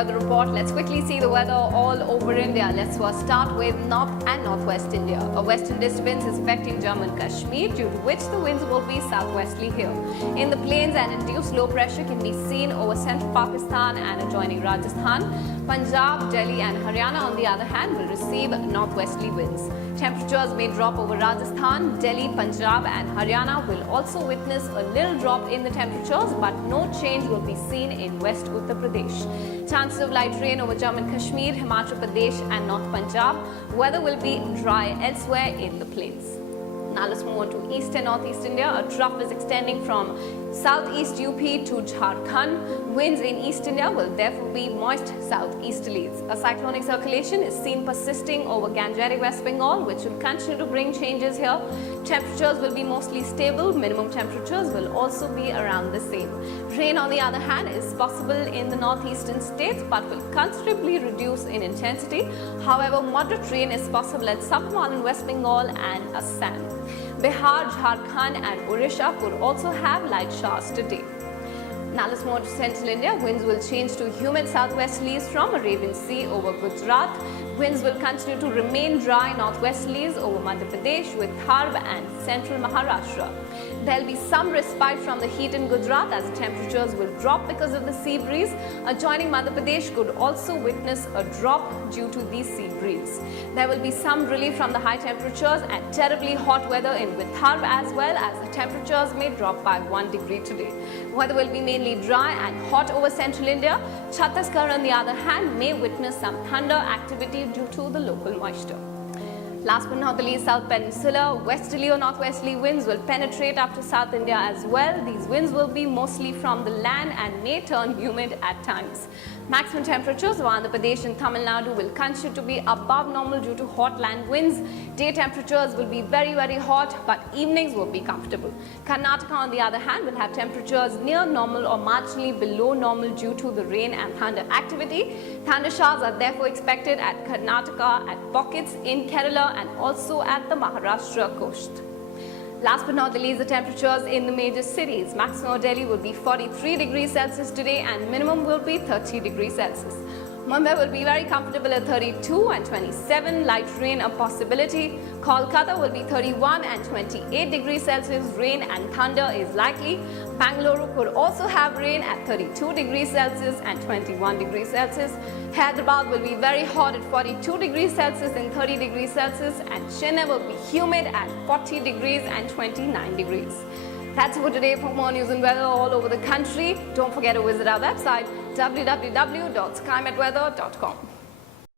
weather report. Let's quickly see the weather all over India. Let's first start with North and Northwest India. A western disturbance is affecting Jammu and Kashmir, due to which the winds will be southwesterly here. In the plains, an induced low pressure can be seen over central Pakistan and adjoining Rajasthan. Punjab, Delhi and Haryana, on the other hand, will receive northwesterly winds. Temperatures may drop over Rajasthan, Delhi, Punjab and Haryana will also witness a little drop in the temperatures, but no change will be seen in West Uttar Pradesh. Chances of light rain over Jammu and Kashmir, Himachal Pradesh and North Punjab. Weather will be dry elsewhere in the plains. Now let's move on to East and Northeast India. A trough is extending from southeast UP to Jharkhand. Winds in East India will therefore be moist southeasterlies. A cyclonic circulation is seen persisting over Gangetic West Bengal, which will continue to bring changes here. Temperatures will be mostly stable. Minimum temperatures will also be around the same. Rain, on the other hand, is possible in the northeastern states but will considerably reduce in intensity. However, moderate rain is possible at Subhumatan, West Bengal and Assam. Bihar, Jharkhand and Odisha could also have light showers today. Now let's move on to central India. Winds will change to humid southwesterlies from Arabian Sea over Gujarat. Winds will continue to remain dry northwesterlies over Madhya Pradesh, Vidarbha and central Maharashtra. There will be some respite from the heat in Gujarat as the temperatures will drop because of the sea breeze. Adjoining Madhya Pradesh could also witness a drop due to the sea breeze. There will be some relief from the high temperatures and terribly hot weather in Vidarbha as well, as the temperatures may drop by 1 degree today. Weather will be mainly dry and hot over central India. Chhattisgarh, on the other hand, may witness some thunder activity due to the local moisture. Last but not the least, South Peninsula, westerly or northwesterly winds will penetrate up to South India as well. These winds will be mostly from the land and may turn humid at times. Maximum temperatures of Andhra Pradesh and Tamil Nadu will continue to be above normal due to hot land winds. Day temperatures will be very hot, but evenings will be comfortable. Karnataka, on the other hand, will have temperatures near normal or marginally below normal due to the rain and thunder activity. Thunder showers are therefore expected at Karnataka, at pockets in Kerala and also at the Maharashtra coast. Last but not the least, the temperatures in the major cities. Maximum of Delhi will be 43 degrees Celsius today and minimum will be 30 degrees Celsius. Mumbai will be very comfortable at 32 and 27, light rain a possibility. Kolkata will be 31 and 28 degrees Celsius, rain and thunder is likely. Bangalore could also have rain at 32 degrees Celsius and 21 degrees Celsius. Hyderabad will be very hot at 42 degrees Celsius and 30 degrees Celsius, and Chennai will be humid at 40 degrees and 29 degrees. That's it for today. For more news and weather all over the country, don't forget to visit our website www.skymetweather.com.